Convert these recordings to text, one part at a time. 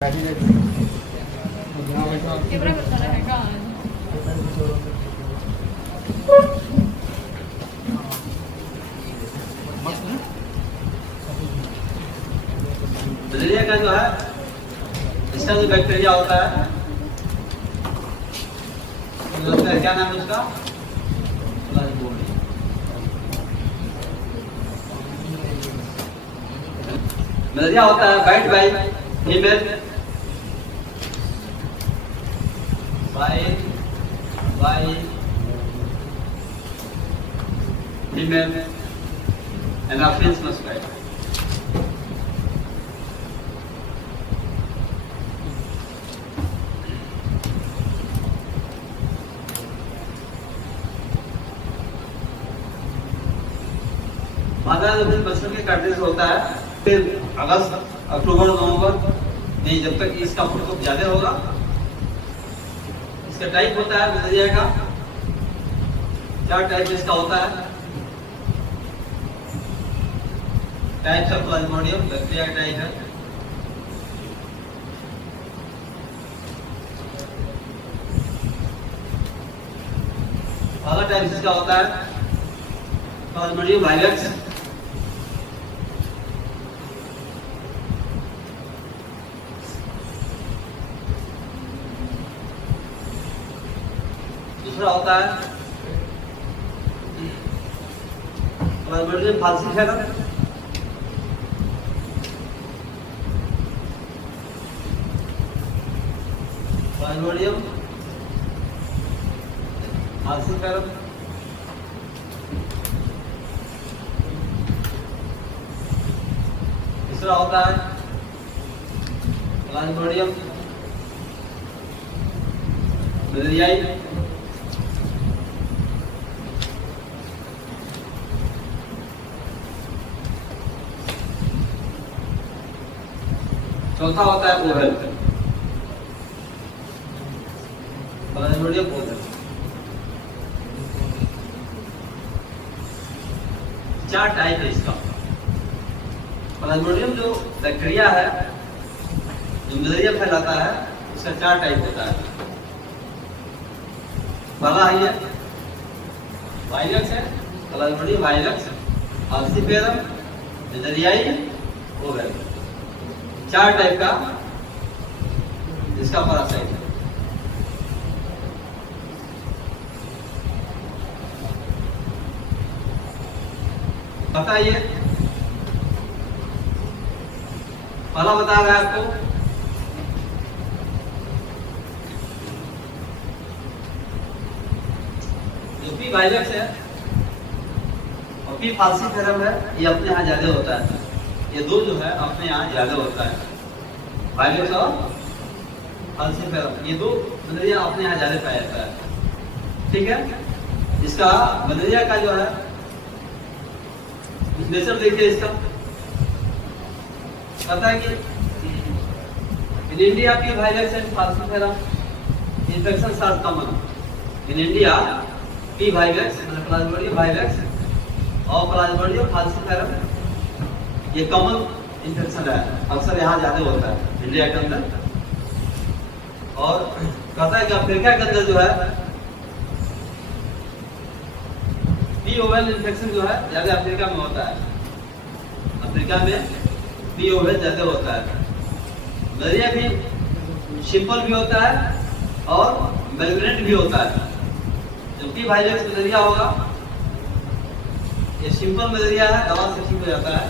Malaria का जो है इसका जो बैक्टीरिया होता है क्या नाम है उसका? मलेरिया होता है bite by female female Anopheles mosquito. मादा जब बच्चों के काटने से होता है फिर अगस्त अक्टूबर नवंबर नहीं, जब तक इसका प्रकोप ज्यादा होगा। इसका टाइप होता है मलेरिया का, क्या टाइप इसका होता है? Types of Plasmodium bacteria type है। अगला टाइप इसका होता है प्लाज्मोडियम वायरस। दूसरा होता है प्लाज्मोडियम फाल्सिफेरम। प्लाज्मोडियम फाल्सिफेरम। तीसरा होता है प्लाज्मोडियम मलेरियाई। चौथा होता है ओवल प्लाज्मोडियम ओवल। चार टाइप है इसका। प्लाज्मोडियम जो बैक्टीरिया है जो मलेरिया फैलाता है उसका चार टाइप होता है। पहला है वायरस है प्लाज्मोडियम वायरस, फाल्सिफेरम, मलेरियाई, ओवल। चार टाइप का इसका पैरासाइट है। बताइए, पहला बता रहा है आपको जो पी वायरस है और पी फाल्सिफेरम है, ये अपने यहाँ ज्यादा होता है। ये दो जो है अपने यहाँ ज्यादा होता है, वायरस और फाल्सिफेरम। ये दो मलेरिया अपने यहाँ ज्यादा पाया जाता है। ठीक है, इसका मलेरिया का जो है नेचर देखिए इसका। पता है कि in India P vivax and falciparum infection are common. In India P vivax मतलब प्लाज्मोडियम वायरस और प्लाज्मोडियम फाल्सिफेरम ये कॉमन इन्फेक्शन है, अक्सर यहाँ ज्यादा होता है इंडिया के अंदर। और कहता है कि अफ्रीका के अंदर जो है पी ओवल इन्फेक्शन जो है ज्यादा अफ्रीका में होता है। अफ्रीका में पी ओवल ज्यादा होता है। मलेरिया भी सिंपल भी होता है और मैलिग्नेंट भी होता है। जो पी वायरस मलेरिया होगा ये सिंपल मलेरिया है, दवा से ठीक हो जाता है,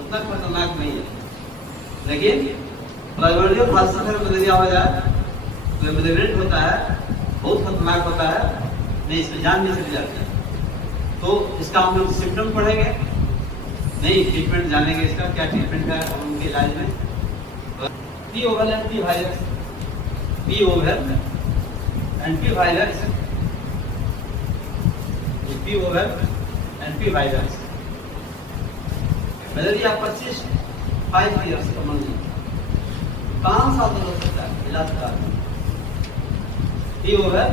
उतना खतरनाक नहीं है। लेकिन प्लाज्मोडियम फाल्सिफेरम मलेरिया हो जाए तो मैलिग्नेंट होता है, बहुत खतरनाक होता है, नहीं इसमें जान भी चली जाती है। तो इसका हम लोग सिम्टम पढ़ेंगे, नहीं ट्रीटमेंट जानेंगे इसका क्या ट्रीटमेंट है उनके इलाज में। P Oval and P virus, P Oval and P virus, P Oval and P virus. Malaria 5 years commonly 5 साल तक हो सकता है इलाज का। P Oval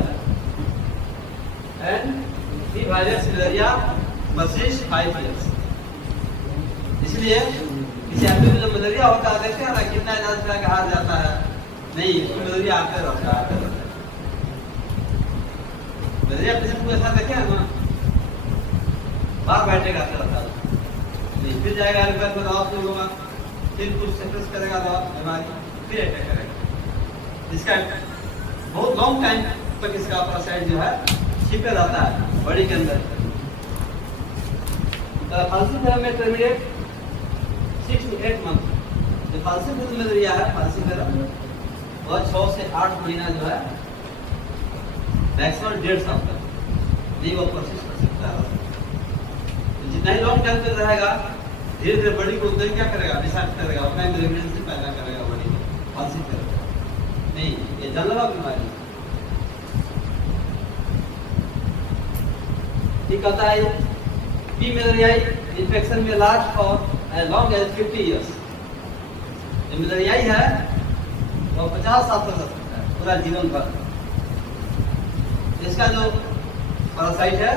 and P virus malaria 5 years. इसलिए इस आदमी में जो मलेरिया होता है देखते हैं ना कितना इलाज करा के हार जाता है, नहीं इसमें मलेरिया आते रहता है, आते रहता है। मलेरिया पेशेंट को ऐसा देखे ना बाहर बैठेगा आते रहता है, नहीं फिर जाएगा रिपेयर में दवा शुरू होगा, फिर कुछ सप्रेस करेगा दवा बीमारी, फिर अटैक करेगा। इसका बहुत लॉन्ग टाइम तक इसका पैरासाइट जो है छिपे रहता है बॉडी के अंदर। फाल्सीफेरम में टर्मिनेट 6 to 8 मंथ। जो फाल्सीफेरम मलेरिया है, फाल्सीफेरम वह 6 से 8 महीना जो है मैक्सिमम 1.5 साल तक नहीं वो प्रोसेस कर सकता है। तो जितना ही लॉन्ग टाइम तक रहेगा धीरे धीरे बॉडी को उधर क्या करेगा, डिसाइड करेगा, अपना मेलिग्नेंसी पैदा करेगा बॉडी में। फाल्सीफेरम नहीं, ये जानलेवा बीमारी ठीक कहता है। पी मलेरियाई इन्फेक्शन में last for as long as 50 years. जो मलेरियाई है वो 50 साल तक रह सकता है, पूरा जीवन भर। इसका जो पैरासाइट है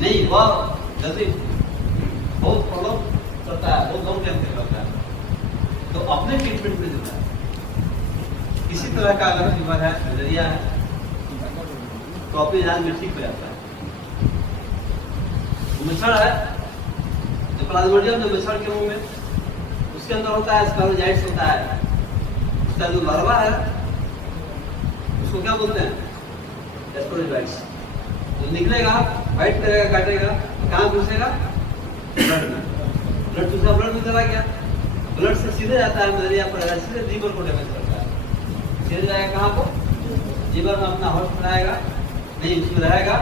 नहीं वह जल्दी बहुत प्रॉब्लम करता है, बहुत लॉन्ग टाइम तक करता है। तो अपने ट्रीटमेंट में जो है किसी तरह का अगर फीवर है, मलेरिया है तो अपने इलाज में ठीक हो जाता है। मच्छर है जो प्लाज्मोडियम, जो मच्छर के मुंह में उसके अंदर होता है स्पाइरोजाइट्स होता है, उसका जो लार्वा है उसको क्या बोलते हैं, स्पाइरोजाइट्स। जो निकलेगा फाइट करेगा, काटेगा, कहाँ घुसेगा, ब्लड में। ब्लड दूसरा ब्लड में चला गया, ब्लड से सीधे जाता है मलेरिया पर, सीधे लीवर को डैमेज करता है। सीधे जाएगा कहाँ को, लीवर में अपना होस्ट बनाएगा, नहीं उसमें रहेगा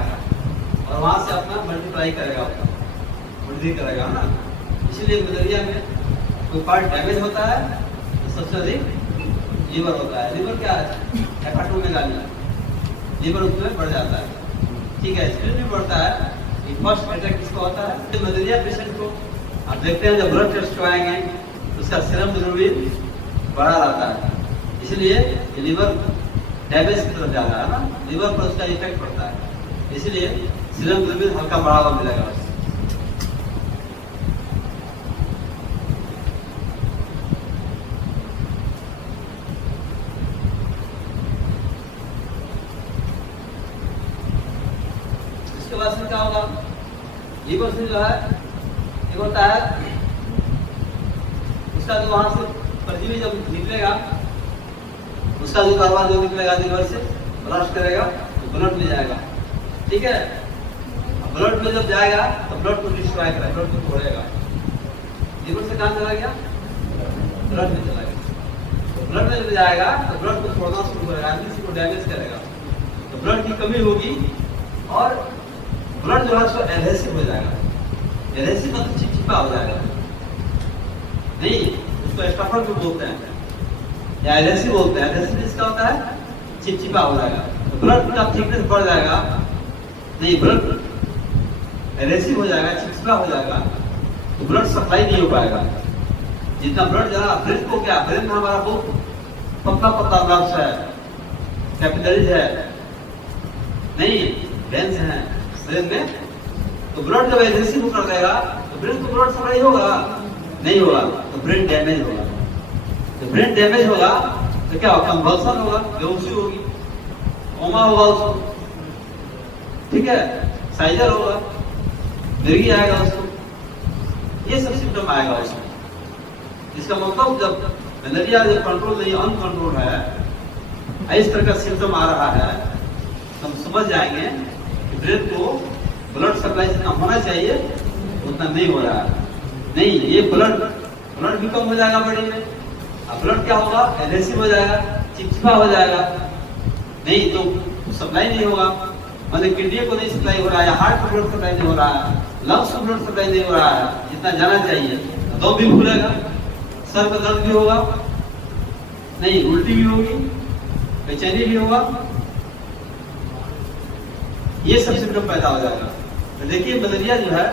और वहां से अपना मल्टीप्लाई करेगा, वृद्धि करेगा ना। इसीलिए मलेरिया में कोई पार्ट डैमेज होता है तो सबसे अधिक लीवर होता है। लीवर क्या है, हेपाटोमेगाली, लीवर उसमें बढ़ जाता है। ठीक है, स्क्रीन भी बढ़ता है। फर्स्ट अटैक किसको होता है, मलेरिया पेशेंट को आप देखते हैं जब ब्लड टेस्ट कराएंगे उसका सीरम बिलिरुबिन बढ़ा रहता है, इसलिए लीवर डैमेज की तरफ जाता है ना, लीवर पर उसका इफेक्ट पड़ता है, इसलिए सीरम बिलिरुबिन हल्का बढ़ावा मिलेगा। इसके बाद से क्या होगा, लीवर से जो है एक होता है उसका जो वहां से परजीवी जब निकलेगा, उसका जो कार्बा जो निकलेगा लीवर से ब्लास्ट करेगा तो ब्लड में जाएगा। ठीक है, ब्लड में जब जाएगा तो ब्लड को डिस्ट्रॉय करेगा, ब्लड को तोड़ेगा। लीवर से कहां चला गया, ब्लड में चला गया। तो ब्लड में जब जाएगा तो ब्लड को तोड़ना शुरू करेगा, किसी को डैमेज करेगा, तो ब्लड की कमी होगी और ब्लड जो है उसको एडहेसिव हो जाएगा। एडहेसिव मतलब चिपचिपा हो जाएगा, नहीं उसको स्टफर भी बोलते हैं या एडहेसिव बोलते हैं। एडहेसिव इसका होता है चिपचिपा हो जाएगा, तो ब्लड का थिकनेस बढ़ जाएगा, नहीं ब्लड एडहेसिव हो जाएगा, चिपचिपा हो जाएगा, तो ब्लड सप्लाई नहीं हो पाएगा। जितना ब्लड जाना ब्रेन को, क्या ब्रेन में हमारा बहुत पतला पतला नर्व्स है, कैपिलरीज है, नहीं वेन्स हैं ब्रेन में, तो ब्लड जब एडहेसिव कर देगा तो ब्रेन को ब्लड सप्लाई होगा, नहीं होगा तो ब्रेन डैमेज होगा। तो ब्रेन डैमेज होगा तो क्या होगा, कंवल्सन होगा, बेहोशी होगी, कोमा होगा उसको, ठीक है, साइजर होगा, मिर्गी आएगा उसको, ये सब सिम्टम आएगा उसको। इसका मतलब जब मलेरिया जब कंट्रोल नहीं, अनकंट्रोल है, इस तरह का सिम्टम आ रहा है, तो हम समझ जाएंगे कि ब्रेन को ब्लड सप्लाई जितना होना चाहिए उतना नहीं हो रहा है। नहीं, ये ब्लड भी कम हो जाएगा बॉडी में, अब ब्लड क्या होगा, एडहेसिव हो जाएगा, चिपचिपा हो जाएगा, नहीं तो सप्लाई नहीं होगा, मतलब किडनी को नहीं सप्लाई हो रहा है, हार्ट को ब्लड सप्लाई नहीं हो रहा है, लंग्स को ब्लड सप्लाई नहीं हो रहा है जितना जाना चाहिए, दम भी फूलेगा, सर में दर्द भी होगा, नहीं उल्टी भी होगी, बेचैनी भी होगा, ये सब सिम्टम पैदा हो जाएगा। तो देखिए मलेरिया जो है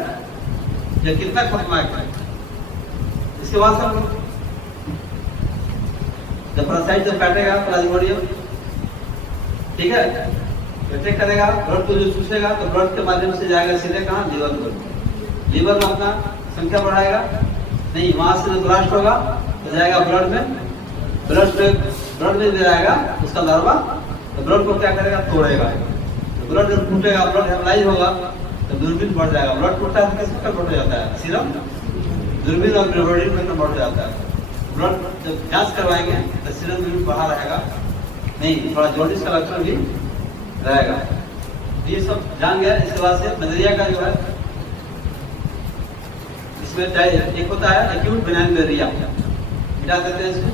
यह कितना खतरनाक है। इसके बाद सब जब पैरासाइट जब काटेगा प्लाज्मोडियम, ठीक है, अटैक करेगा, ब्लड को जो चूसेगा तो ब्लड के माध्यम से जाएगा सीधे कहाँ, लीवर को, लीवर में अपना संख्या बढ़ाएगा, नहीं, वहां से जो ब्लास्ट होगा तो जाएगा ब्लड में, ब्लड में दे जाएगा उसका लार्वा, तो ब्लड को क्या करेगा, तोड़ेगा। तो ब्लड जब टूटेगा, ब्लड हेमोलाइज होगा तो दूरबीन बढ़ जाएगा। ब्लड टूटता है तो कैसे कन्वर्ट हो जाता है, सीरम दूरबीन और बिलिरुबिन में कन्वर्ट हो जाता है। ब्लड जब जांच करवाएंगे तो सीरम बिल्कुल बढ़ा रहेगा नहीं, थोड़ा जॉन्डिस का लक्षण भी रहेगा। ये सब जान गया। इसके बाद से मलेरिया का जो है, इसमें एक होता है एक्यूट बेनाइन मलेरिया, मिटा देते हैं इसको,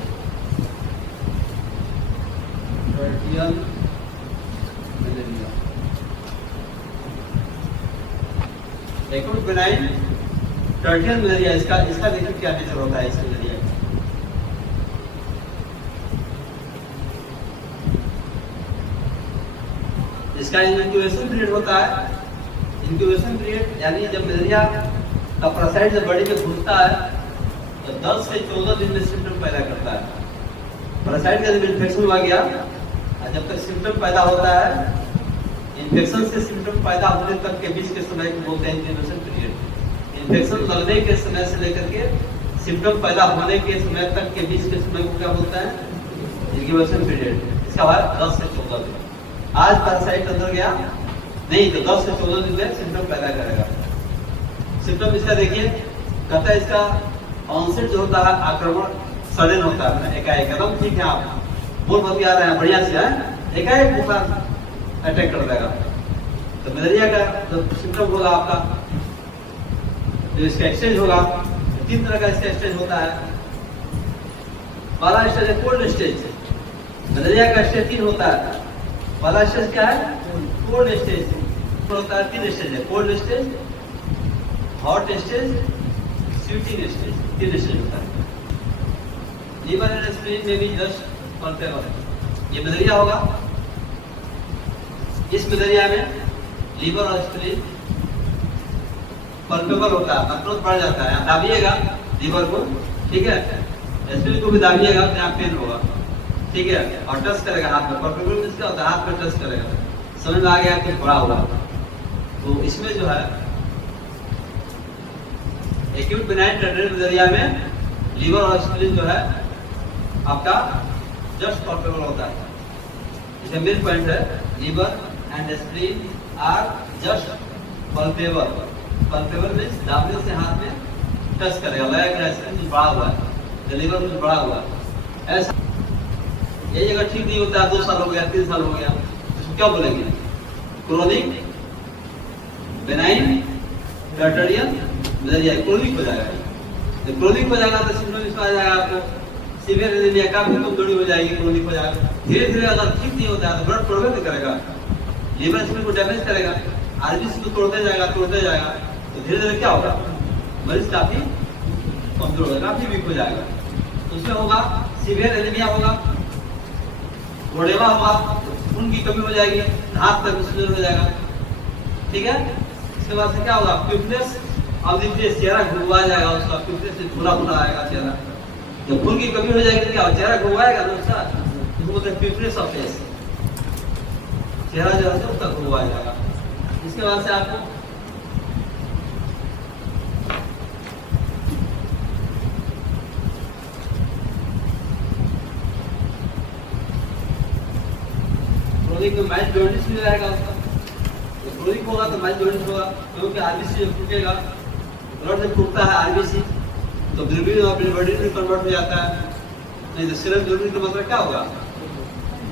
एक्यूट बेनाइन टर्टियन मलेरिया। इसका देखिए क्या नेचर होता है इस मलेरिया का। इसका इंक्यूबेशन पीरियड होता है। इंक्यूबेशन पीरियड यानी जब मलेरिया का पैरासाइट जब बॉडी में घुसता है तो 10 से 14 दिन में सिम्टम पैदा करता है। पैरासाइट का जब इन्फेक्शन हुआ गया, जब तक सिम्टम पैदा होता है, इन्फेक्शन से सिम्टम पैदा होने तक के बीच के समय को बोलते हैं इंक्यूबेशन पीरियड। इन्फेक्शन लगने के समय से लेकर के सिम्टम पैदा होने के समय तक के बीच के समय को क्या बोलता है, इंक्यूबेशन पीरियड। इसका बाद 10 से 14 दिन। आज पैरासाइट अंदर गया नहीं तो 10 से 14 दिन में सिम्टम पैदा करेगा। सिम्टम इसका देखिए, कहता है इसका ऑनसेट जो होता है, आक्रमण सडन होता है, एकाएक। एकदम ठीक है, आप बोल बत आ रहे हैं बढ़िया से, है एकाएक बुखार अटैक कर देगा। तो मलेरिया का जो सिम्टम होगा आपका, जो इसका एक्सचेंज होगा, 3 तरह का इसका एक्सचेंज होता है। पहला स्टेज है कोल्ड स्टेज। मलेरिया का स्टेज 3 होता है। पहला स्टेज क्या है, कोल्ड स्टेज होता है। 3 स्टेज है, cold stage, hot stage, sweating stage, 3 stage होता है। लीवर एंड स्प्लीन में भी जस्ट पल्पेबल। ये मलेरिया होगा। इस मलेरिया में लीवर और स्प्लीन पल्पेबल होता है, मतलब बढ़ जाता है। दाबिएगा लीवर को, ठीक है, स्प्लीन को भी दाबिएगा तो यहाँ पेन होगा, ठीक है, और टच करेगा हाथ में। पल्पेबल इसका होता है, हाथ में टच करेगा, समझ में आ गया कुछ बड़ा हुआ। तो इसमें जो है एक्यूट बेनाइन टर्टियन मलेरिया में लीवर और स्प्लीन जो है आपका जस्ट पल्पेबल होता है। इसका मेन पॉइंट है, liver and spleen are just palpable. Palpable means दाबने से हाथ में टच करेगा, लगेगा स्प्लीन कुछ बड़ा हुआ है, लीवर कुछ बड़ा हुआ है। ऐसा ये अगर ठीक नहीं होता है, 2 साल हो गया, 3 साल हो गया, तो क्या बोलेंगे, chronic benign tertian malaria chronic हो जाएगा। जब क्रोनिक हो जाएगा तो सिम्टम इसमें आ जाएगा आपको सीवियर एनीमिया, काफी कमजोरी हो जाएगी, क्रोनिक हो जाएगा। धीरे धीरे अगर ठीक नहीं होता है तो ब्लड प्रभावित करेगा, लीवर स्प्लीन को डैमेज करेगा, आरबीसी को तोड़ते जाएगा, तो धीरे धीरे क्या होगा, मरीज काफी कमजोर होगा, काफी वीक हो जाएगा। तो उसमें होगा सीवियर एनीमिया होगा, घोड़ेवा होगा, खून की कमी हो जाएगी, हाथ तक सूजन हो जाएगा, ठीक है। इसके बाद से क्या होगा, प्यूपनेस ऑफ द फेस, चेहरा घुमा जाएगा, उसका प्यूपनेस से भूरा भूरा आएगा चेहरा। जब खून की कमी हो जाएगी तो क्या हो, चेहरा घुमाएगा ना उसका, उसको बोलते हैं प्यूपनेस ऑफ फेस, चेहरा जो है उसका घुमा जाएगा। इसके बाद से आपको क्रोनिक में माइल्ड जॉन्डिस भी रहेगा उसका। तो क्रोनिक होगा तो माइल्ड जॉन्डिस होगा, क्योंकि आरबीसी जब टूटेगा, ब्लड जब टूटता है आरबीसी तो बिलिरुबिन और बिलिरुबिन में कन्वर्ट हो जाता है, नहीं तो सीरम बिलिरुबिन का मतलब क्या होगा,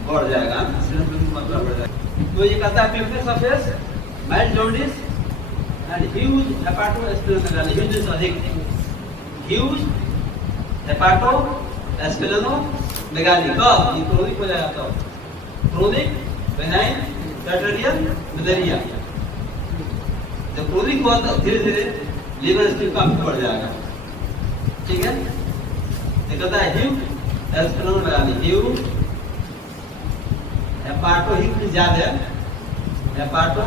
बढ़ जाएगा, सीरम बिलिरुबिन का मतलब बढ़ जाएगा। तो ये कहता है puffiness of face, mild jaundice and huge hepatosplenomegaly, huge अधिक, ह्यूज हेपाटोस्प्लेनोमेगाली कब ये क्रोनिक हो जाएगा, तो क्रोनिक बेनाइन टर्टियन मलेरिया। जब क्रोनिक हुआ तो धीरे धीरे लीवर स्प्लीन काफी बढ़ जाएगा, ठीक है। ये कहता है ह्यूज हेपाटोस्प्लेनोमेगाली, ह्यूज हेपाटो ही ज्यादा है, हेपाटो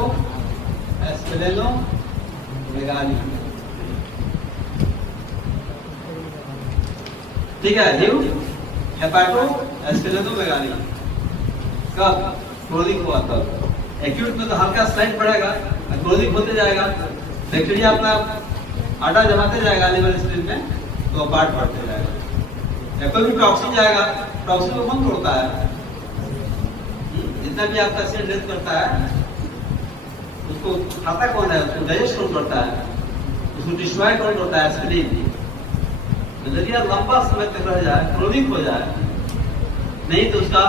एस्प्लेनोमेगाली, ठीक है, ह्यूज हेपाटो एस्प्लेनोमेगाली कब क्रोनिक हुआ तब। एक्यूट में तो हल्का स्लाइड बढ़ेगा, क्रोनिक होते जाएगा, बैक्टीरिया अपना आटा जमाते जाएगा लीवर स्प्लीन में, तो अपार्ट बढ़ते जाएगा। या कोई भी टॉक्सिन जाएगा, टॉक्सिन को कौन तोड़ता है? जितना भी आपका सेल डेथ करता है उसको खाता कौन है? उसको डाइजेस्ट कौन करता है? उसको डिस्ट्रॉय कौन करता है? एस्पिरिन। मलेरिया लंबा समय तक रह जाए, क्रोनिक हो जाए, नहीं तो उसका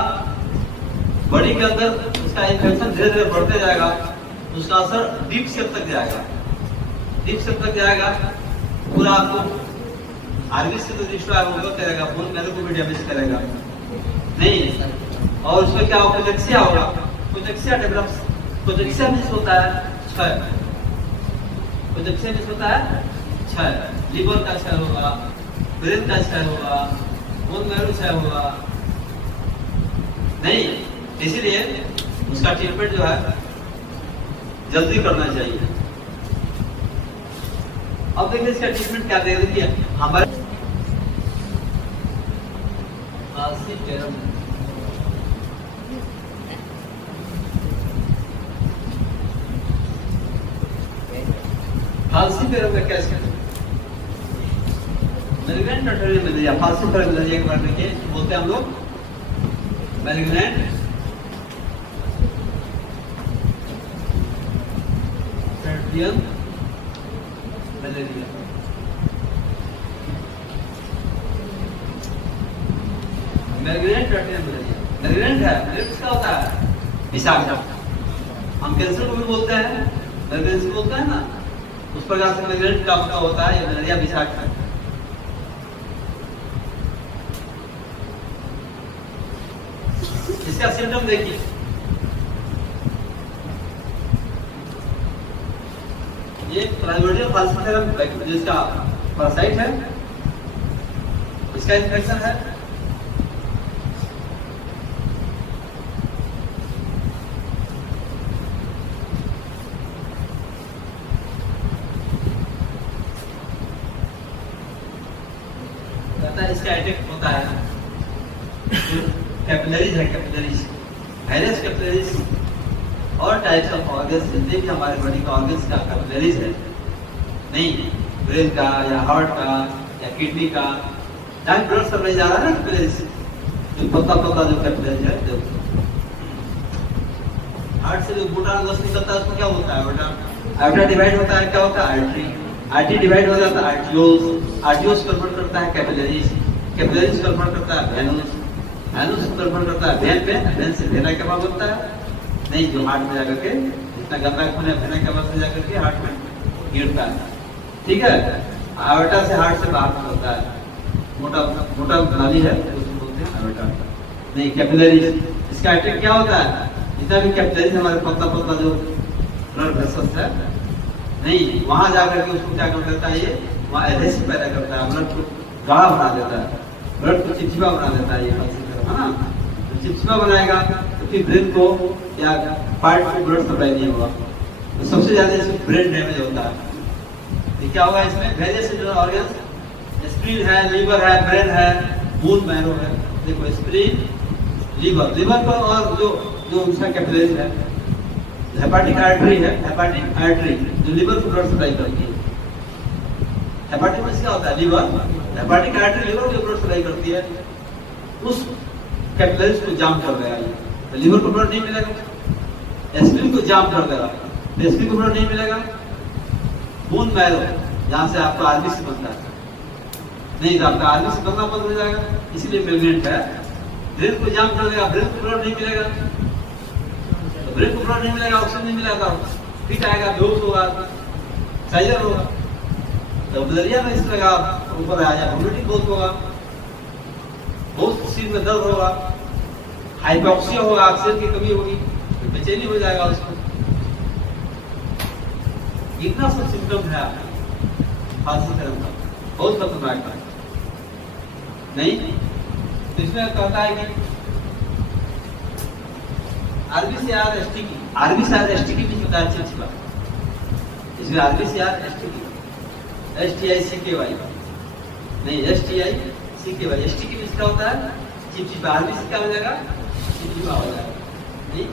बॉडी के अंदर उसका इन्फेक्शन धीरे धीरे बढ़ते जाएगा, उसका असर डीप सेल तक जाएगा, डीप सेल तक जाएगा, पूरा आपको आरबीसी से तो डिस्ट्रॉय होगा करेगा, बोन मैरो को भी डैमेज करेगा नहीं। और उसमें क्या होगा? कोजेक्सिया होगा, कोजेक्सिया डेवलप्स। कोजेक्सिया मीन्स होता है क्षय, कोजेक्सिया मीन्स होता है क्षय। लीवर का क्षय होगा, ब्रेन का क्षय होगा, बोन मैरो क्षय होगा नहीं। इसीलिए उसका ट्रीटमेंट जो है जल्दी करना चाहिए। अब देखिए इसका ट्रीटमेंट क्या दे रही है हमारे फालसी पैरों का कैसे मैलिग्नेंट नोटोरियल मलेरिया, फालसी पैरों मलेरिया के बारे में क्या बोलते हैं हम लोग? मैलिग्नेंट नोटोरियल मलेरिया। मैलिग्नेंट नोटोरियल मलेरिया, मैलिग्नेंट है, मैलिग्नेंट क्या होता है? विषाक्त। हम कैंसर को भी बोलते हैं, मैलिग्नेंसी बोलते हैं ना, उस प्रकार से मैलिग्नेंट का मतलब होता है ये मलेरिया विषाक्त है। इसका सिम्टम देखिए, ये प्राइमोर्डियल फाल्सिफेरम जिसका पैरासाइट है, इसका इन्फेक्शन है। इसका अटैक होता है कैपिलरीज है, कैपिलरीज, वायरस कैपिलरीज और टाइप्स ऑफ ऑर्गन्स जितने भी हमारे बॉडी का ऑर्गन्स का कैपिलरीज है नहीं, ब्रेन का या हार्ट का या किडनी का, जहाँ ब्लड सप्लाई जा रहा है ना कैपिलरीज, जो पतला जो कैपिलरीज है, जो हार्ट से जो मोटा रस निकलता है उसको क्या होता है? बेटा आर्टरी डिवाइड होता है, क्या होता है? आर्टरी, आर्टरी डिवाइड हो जाता है आर्टियोल्स, आर्टियोल्स कन्वर्ट करता है कैपिलरीज, कैपिलरीज कन्वर्ट करता है वेनुस, वेनुस कन्वर्ट करता है वेन पे, वेन से वेना के बाद बनता है नहीं, जो हार्ट में जाकर के इतना गंदा खून है वेना के बाद से जाकर के हार्ट में गिरता है, ठीक है। आर्टा से हार्ट से बाहर निकलता है, मोटा मोटा नाली है उसको बोलते हैं आर्टा नहीं, कैपिलरीज। इसका अटैक क्या होता है? जितना भी कैपिलरीज हमारे पतला जो ब्लड वेसल्स है नहीं, वहां जाकर के उसको क्या कर देता है? ये वहां एडेसिव पैदा करता है, ब्लड को गाढ़ा बना देता है, ब्लड को चिपचिपा बना देता है, ये है ना। तो चिपचिपा बनाएगा तो फिर ब्रेन को या पार्ट को ब्लड सप्लाई नहीं होगा, तो सबसे ज्यादा इसमें ब्रेन डैमेज होता है। तो क्या होगा इसमें? वेरियस ऑर्गन्स, स्प्लीन है, लीवर है, ब्रेन है, बोन मैरो है। देखो स्प्लीन, लीवर, लीवर पर और जो उसका कैपिलरीज है, हेपाटिक आर्टरी है, हेपाटिक आर्टरी जो लीवर को ब्लड सप्लाई करती है। हेपाटिक में क्या होता है? लीवर, हेपाटिक आर्टरी लीवर को ब्लड सप्लाई करती है, उस कैपिलरीज को जाम कर देगा, तो लीवर को ब्लड नहीं मिलेगा। स्प्लीन को जाम कर देगा, स्प्लीन को ब्लड नहीं मिलेगा। बोन मैरो, जहां से आपका आरबीसी बनता है नहीं, तो आपका आरबीसी बनना बंद हो जाएगा, इसलिए मैलिग्नेंट है। ब्रेन को जाम कर देगा, ब्रेन को ब्लड नहीं मिलेगा, तो ब्रेन को ब्लड नहीं मिलेगा, ऑक्सीजन नहीं मिलेगा, फिट आएगा, बेहोश होगा, साइजर होगा। तो मलेरिया में इस तरह ऊपर आ जाए, ह्यूमिडिटी बहुत होगा, बहुत सीन में दर्द होगा, हाइपोक्सिया होगा, ऑक्सीजन की कमी होगी, बेचैनी हो जाएगा उसको। इतना सब सिम्टम है फाल्सिफेरम का, बहुत खतरनाक है नहीं। तो इसमें कहता है कि आरबीसीआर एसटीकी, आरबीसीआर एसटीकी भी होता है चिपचिपा, इसमें आरबीसीआर एसटीकी, एसटीआई सीकेवाई नहीं, एसटीआई सीकेवाई, एसटीकी भी इसका होता है चिपचिपा, आरबीसी क्या हो जाएगा? चिपचिपा हो जाएगा नहीं।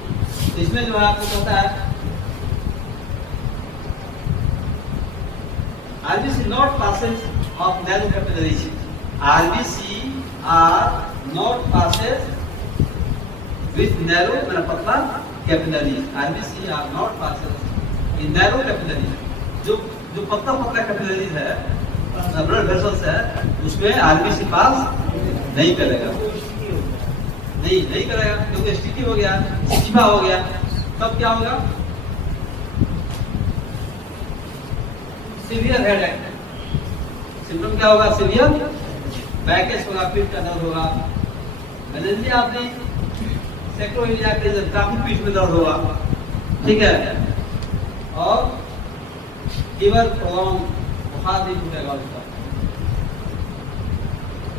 तो इसमें जो है आपको कहता है RBC not passes of narrow capillaries. RBC are not passes with narrow पतला capillaries. RBC are not passes in narrow capillaries. जो पतला कैपिलरीज है, ब्लड वेसल्स है, उसमें आरबीसी पास नहीं करेगा, नहीं करेगा, क्योंकि स्टिकी हो गया, चिपचिपा हो गया। तब क्या होगा? Severe headache. सिम्टम क्या होगा? सीवियर बैकेज होगा, पीठ का दर्द होगा, मेलेंजिया आपने सेक्रोइलिया काफी पीठ में दर्द होगा, ठीक है। और फीवर प्रोलॉन्ग, बुखार नहीं छूटेगा उसका,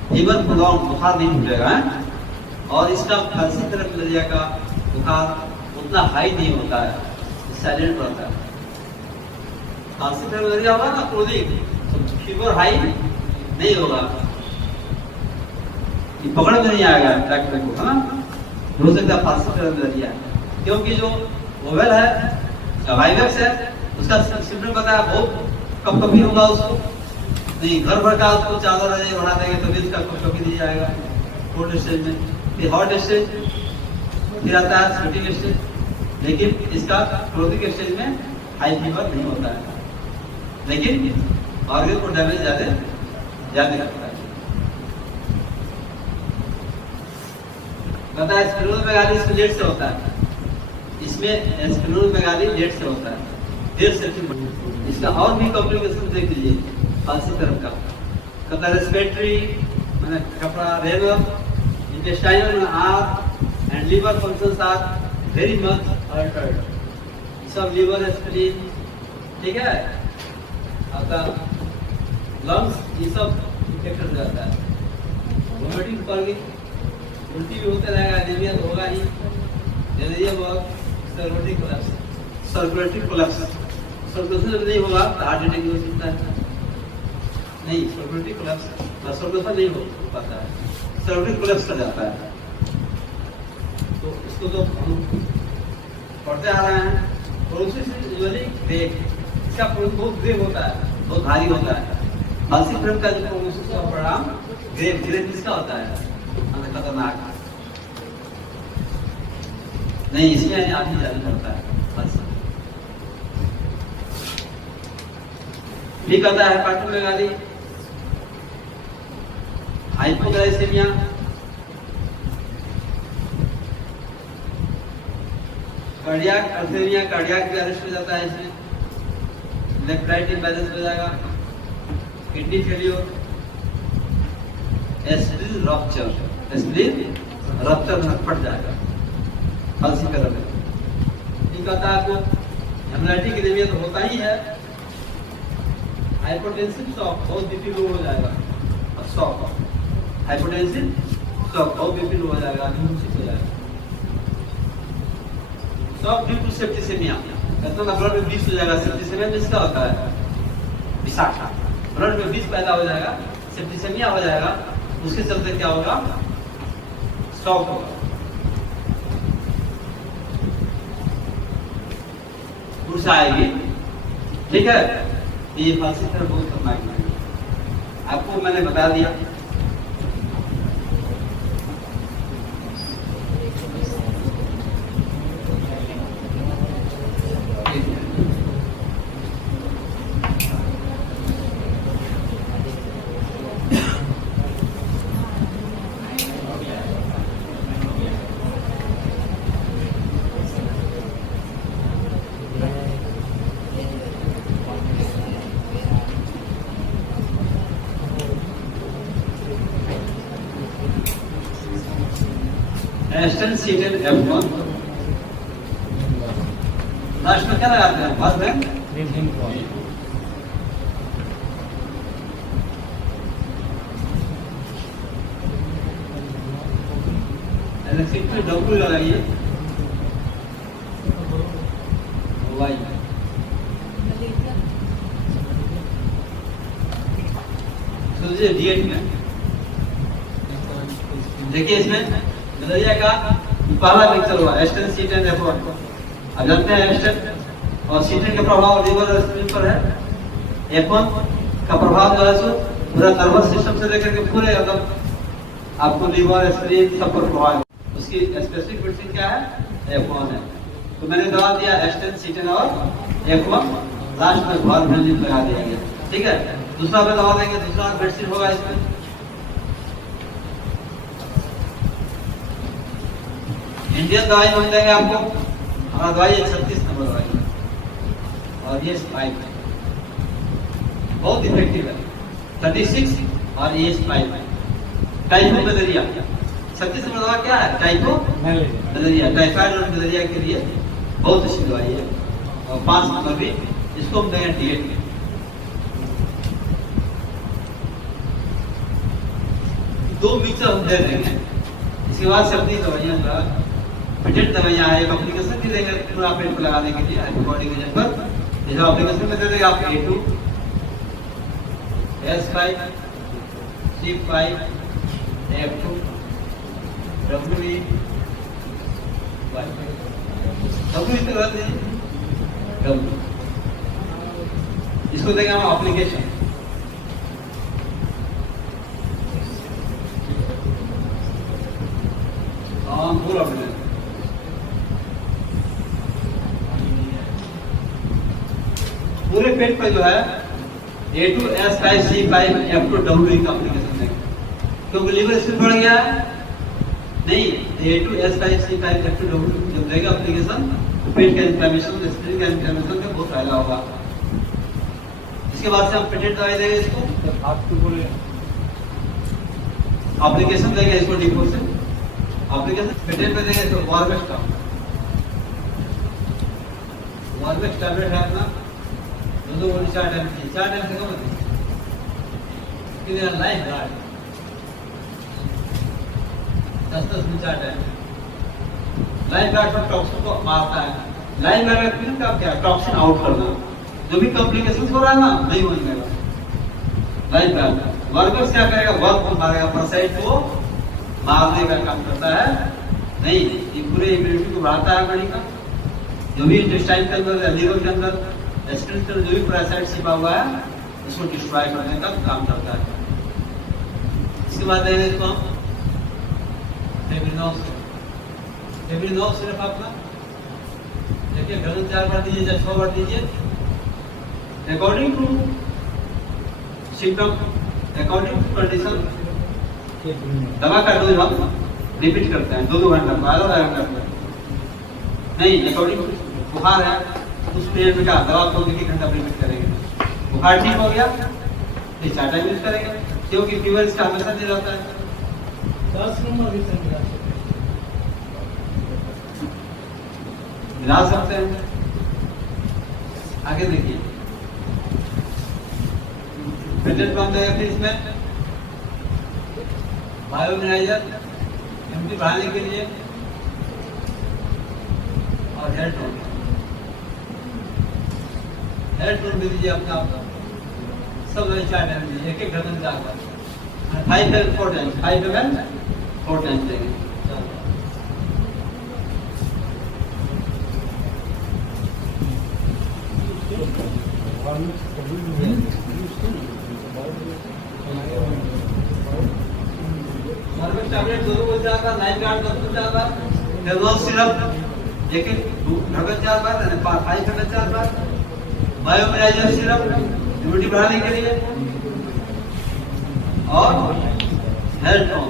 फीवर प्रोलॉन्ग, बुखार नहीं छूटेगा। और इसका फांसी तरफ मलेरिया का बुखार उतना हाई नहीं होता है, साइलेंट रहता है। फांसी तरफ मलेरिया होगा ना क्रोनिक, तो फीवर हाई नहीं होगा, ये पकड़ में नहीं आएगा डॉक्टर को, है ना। हो सकता है फांसी तरफ मलेरिया, क्योंकि जो ओवेल है, वाइवेक्स है, उसका सिम्टम बताया बहुत कभी होगा उसको, नहीं घर भर का उसको चादर बढ़ा देंगे तो भी इसका कभी नहीं जाएगा कोल्ड स्टेज में, फिर हॉट स्टेज, फिर आता है स्वेटिंग स्टेज। लेकिन इसका क्रोनिक स्टेज में हाई फीवर नहीं होता है, लेकिन ऑर्गन को डैमेज ज्यादा करता है। बताया स्प्लेनोमेगाली इसमें लेट से होता है, इसमें स्प्लेनोमेगाली लेट से होता है, देर से। इसका और भी कॉम्प्लिकेशन देख लीजिए फांसी तरफ का, कहता रेस्पिरेटरी मैंने कपड़ा रेनम, intestinal are and liver functions are very much altered, सब लिवर स्प्लीन, ठीक है। आपका लंग्स ये सब इफेक्टेड हो जाता है, वोमिटिंग पड़ गई, उल्टी भी होते रहेगा, एनीमिया तो होगा ही, एनीमिया होगा, सर्कुलेटरी कोलैप्स, सर्कुलेशन जब नहीं होगा तो हार्ट अटैक हो सकता है, नहीं सर्कुलेटरी कोलैप्स, सर्कुलेशन नहीं हो पाता है, सर्कुलेटरी कोलैप्स कर जाता है। तो इसको तो हम पढ़ते आ रहे हैं। प्रोसेस यूजुअली ग्रेव, इसका प्रोसेस बहुत ग्रेव होता है, बहुत भारी होता है। फांसी फ्रेम का जो प्रोसेस का परिणाम ग्रेव किसका होता है? खतरनाक नहीं, इसमें आदमी ज्यादा करता है। भी कहता है हेपाटोमेगाली, हाइपोग्लाइसेमिया, कार्डियक अर्थेरिया, कार्डियक भी अरेस्ट हो जाता है इसमें, लेफ्ट राइट इम्बैलेंस हो जाएगा, kidney failure, spleen rupture, spleen rupture फट जाएगा फांसी तरफ में। ये कहता है आपको हेमोलाइटिक एनीमिया तो होता ही है, हाइपोटेंसिव शॉक, बहुत बीपी लो हो जाएगा, और शॉक, हाइपोटेंसिव शॉक, बहुत बीपी लो हो जाएगा, अनिश्चित हो जाएगा। शॉक ड्यू टू सेप्टिसेमिया, कहते हैं ब्लड में विष हो जाएगा। सेप्टिसेमिया में इसका होता है विषाक्तता, ब्लड में विष पैदा हो जाएगा, सेप्टिसेमिया हो जाएगा, उसके चलते क्या होगा? शॉक होगा, ऊर्जा आएगी, ठीक है। ये फांसी तरफ बहुत खतरनाक है, आपको मैंने बता दिया। एस्टन सीटेड F1 लास्ट में क्या लगाते हैं? बाद में इलेक्ट्रिक में डब्ल्यू लगाइए, वाई सोचिए D8 में देखिए, इसमें मलेरिया का पहला पिक्चर हुआ एस्टन सीटेन F1। अब जानते हैं एस्टन और सीटेन का प्रभाव लिवर और स्प्लीन पर है। F1 का प्रभाव जो है सो पूरा नर्वस सिस्टम से लेकर के पूरे मतलब आपको लीवर स्प्लीन सब पर प्रभाव। उसकी स्पेसिफिक मेडिसिन क्या है? F1 है। तो मैंने दवा दिया एस्टेन सीटेन और F1, लास्ट में वार्फेरिन लगा दिया गया। ठीक है, दूसरा में दवा देंगे, दूसरा मेडिसिन होगा इसमें इंडियन दवाई मिल जाएगा आपको। हमारा दवाई 36 नंबर दवाई और ये स्पाइक बहुत इफेक्टिव है 36 और ये स्पाइक टाइफो मलेरिया। 36 नंबर दवा क्या है? टाइफो मलेरिया, टाइफाइड और मलेरिया के लिए बहुत अच्छी दवाई है। और 5 नंबर भी इसको हम देंगे D8 में। दो मिक्सर हम दे देंगे। इसके बाद से अपनी दवाइयां का पेटेंट दवाइयां है, एक एप्लीकेशन भी देंगे पूरा पेट को लगाने के लिए बॉडी के जगह पर। जैसे एप्लीकेशन में दे देंगे आप A2, S5, C5, F2, WE, WE तो गलत है, W इसको देंगे हम एप्लीकेशन। पूरा पूरे पेट पे जो है A2, S5, C5, F2, WE का एप्लीकेशन देंगे। क्योंकि लीवर स्पिन बढ़ गया है नहीं, A2, S5, C5, F2, WE जब देगा एप्लीकेशन तो पेट का इन्फ्लेमेशन, स्प्लीन का इन्फ्लेमेशन का बहुत फायदा होगा। इसके बाद से हम पेटेंट दवाई देंगे इसको, एप्लीकेशन देंगे इसको D4 से। एप्लीकेशन पेटेंट में देंगे इसको वॉर्मेक्स का। वॉर्मेक्स टैबलेट है अपना 2 गोली 4 टाइम से कम होती है। लाइफ गार्ड 10 में 4 टाइम। लाइफ गार्ड पर टॉक्सिन को मारता है। लाइफ गार्ड का क्या? टॉक्सिन आउट करना, जो भी कॉम्प्लिकेशन हो रहा है ना नहीं होने देगा। लाइफ गार्ड वर्कर्स क्या करेगा? वर्क को मारेगा, पैरासाइट को मारने का काम करता है नहीं, ये पूरे इम्यूनिटी को बढ़ाता है बॉडी का। जो भी इंटेस्टाइन के अंदर, लीवर के अंदर, स्प्लीन के अंदर जो भी पैरासाइट छिपा हुआ है उसको डिस्ट्रॉय करने का काम करता है। इसके बाद देंगे इसको हम फेब्रिनॉल सिर्फ अपना देखिए घर 4 बार दीजिए या 6 बार दीजिए according to symptom, according to condition. दवा का डोज हम रिपीट करते हैं 2-2 घंटा पर नहीं, अकॉर्डिंग टू बुखार है उस पीरियड में क्या दवा को 1 घंटा रिपीट करेंगे। बुखार ठीक हो गया फिर 4 टाइम यूज करेंगे, क्योंकि फीवर इसका हमेशा नहीं रहता है। 10 नंबर भी मिला सकते हैं। आगे देखिए पेटेंट कौन देगा फिर इसमें बायोमिनाइजर इम्यूनिटी बढ़ाने के लिए और हेल्थ टोन भी दीजिए अपना सब 4 टाइम दीजिए, 1-1 घंटे 4 बार 5 ml 4 टाइम, 5 ml 4 टाइम देंगे। टैबलेट 2 को 4 बार, लाइफ गार्ड 10 को 4 बार, फेब्रोल सिरप 1 घंटे 4 बार, 5 घंटे 4 बार, बायोमिनाइजर सिरप इम्यूनिटी बढ़ाने के लिए और हेल्थ टोन